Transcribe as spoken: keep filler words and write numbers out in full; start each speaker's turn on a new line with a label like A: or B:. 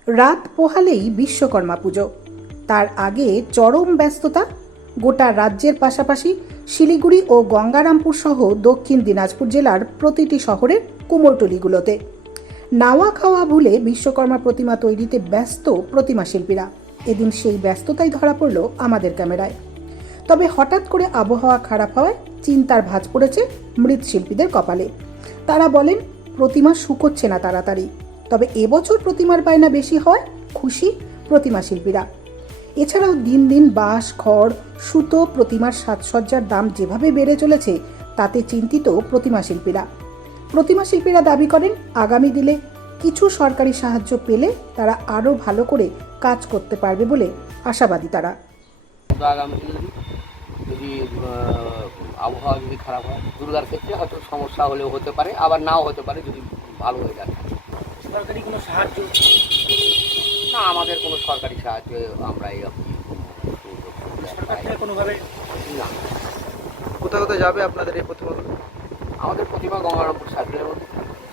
A: রাত পোহালেই বিশ্বকর্মা পুজো, তার আগে চরম ব্যস্ততা। গোটা রাজ্যের পাশাপাশি শিলিগুড়ি ও গঙ্গারামপুর সহ দক্ষিণ দিনাজপুর জেলার প্রতিটি শহরের কুমোরটুলিগুলোতে নাওয়া খাওয়া ভুলে বিশ্বকর্মা প্রতিমা তৈরিতে ব্যস্ত প্রতিমা শিল্পীরা। এদিন সেই ব্যস্ততাই ধরা পড়ল আমাদের ক্যামেরায়। তবে হঠাৎ করে আবহাওয়া খারাপ হওয়ায় চিন্তার ভাঁজ পড়েছে মৃৎশিল্পীদের কপালে। তারা বলেন প্রতিমা শুকোচ্ছে না তাড়াতাড়ি। তবে এবছর প্রতিমার বায়না বেশি হয় খুশি প্রতিমা শিল্পীরা। এছাড়াও দিন দিন বাঁশ, খড়, সুতো, প্রতিমার সাজসজ্জার দাম যেভাবে বেড়ে চলেছে তাতে চিন্তিত প্রতিমা শিল্পীরা। প্রতিমা শিল্পীরা দাবি করেন আগামী দিনে কিছু সরকারি সাহায্য পেলে তারা আরও ভালো করে কাজ করতে পারবে বলে আশাবাদী তারা।
B: আগামী দিনে যদি আবহাওয়া যদি খারাপ হয়, দুর্গার ক্ষেত্রে হয়তো সমস্যা হলেও হতে পারে, আবার নাও হতে পারে যদি ভালো হয়ে যায়।
C: সরকারি কোনো সাহায্য
B: না, আমাদের কোনো সরকারি সাহায্য আমরা এই
C: সরকার থেকে কোনোভাবে
B: না।
D: কোথায় কোথায় যাবে আপনাদের এই প্রতিমাগুলো?
B: আমাদের প্রতিমা গঙ্গারামপুর সার্কেলের মধ্যে।